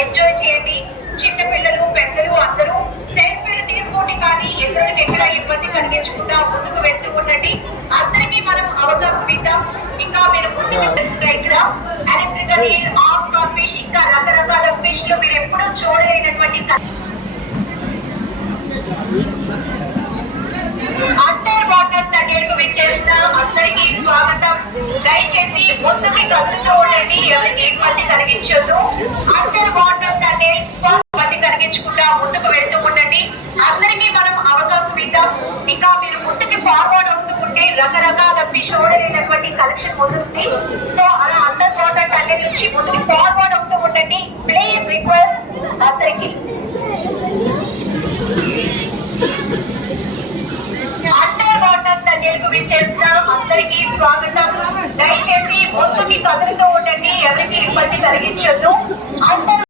Enjoy చేయండి. చిన్న పిల్లలు పెద్దలు అందరూ సెల్ఫీలు తీసుకోండి, కానీ ఇతరులకు ఎక్కడ ఇబ్బంది కలిగించకుండా ముందుకు వెళ్తూ ఉండండి. అందరికీ మనం అవకాశం ఇద్దాం. ఇంకా మీరు ఇక్కడ ఎలక్ట్రికల్ ఆఫ్ ఫిష్ ఇంకా రకరకాల ఫిష్ లు మీరు ఎప్పుడూ చూడలేనటువంటి అండర్ వాటర్ తండ్రులకు విచ్చేసిన అందరికీ స్వాగతం. దయచేసి ముందుకి కదులుతూ ఉండండి, ఎవరికి ఇబ్బంది కలిగించొద్దు. అండర్ వాటర్ తండ్రి ఇబ్బంది కలిగించకుండా ముందుకు వెళ్తూ ఉండండి. అందరికీ మనం అవకాశం ఇద్దాం. ఇంకా మీరు ముందుకి ఫార్వర్డ్ అవుతూ ఉంటే రకరకాల ఫిష్ చూడలేనటువంటి కలెక్షన్ ముందుంది. సో అలా అండర్ వాటర్ తండ్రి నుంచి ముందుకి ఫార్వర్డ్ అవుతూ ఉండండి. ప్లీజ్ రిక్వెస్ట్ అందరికీ. అండర్ వాటర్ తండ్రులకు విచ్చేసిన అందరికీ స్వాగతం. దయచేసి ముందుకి కదులుతూ ఉండండి, ఎవరికి ఇబ్బంది కలిగించొద్దు.